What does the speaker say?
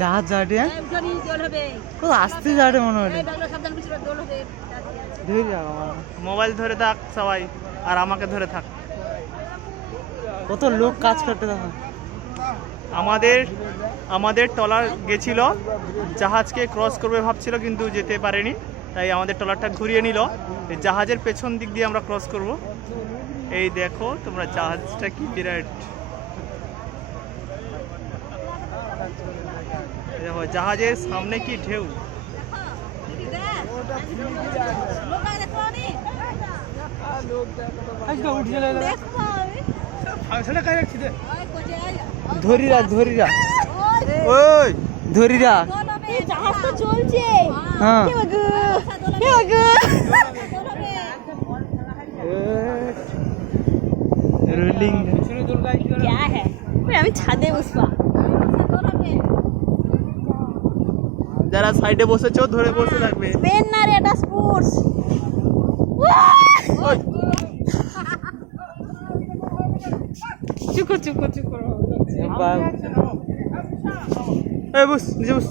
জাহাজ যাটে কত আসতে যাটে মনে হয়। মোবাইল ধরে থাক সবাই, আর আমাকে ধরে থাক। কত লোক কাজ করতে দেখো। আমাদের ট্রলার গেছিল, জাহাজকে ক্রস করবে ভাবছিল কিন্তু যেতে পারেনি, তাই আমাদের ট্রলারটা ঘুরিয়ে নিল। এই জাহাজের পেছন দিক দিয়ে আমরা ক্রস করব। এই দেখো তোমরা জাহাজটা কি বিরাট। দেখো জাহাজের সামনে কি ঢেউ। ধরিরা ধরিরা ওই ধরিরা জাহাজ তো চলছে। হ্যাঁ রোলিং क्या है আমি ছাদে বসবা। যারা সাইডে বসেছো ধরে বসে থাকবে। স্পেন না রে, এটা স্পোর্টস। চুকো চুকো চুকো। এই বস, নিজে বস।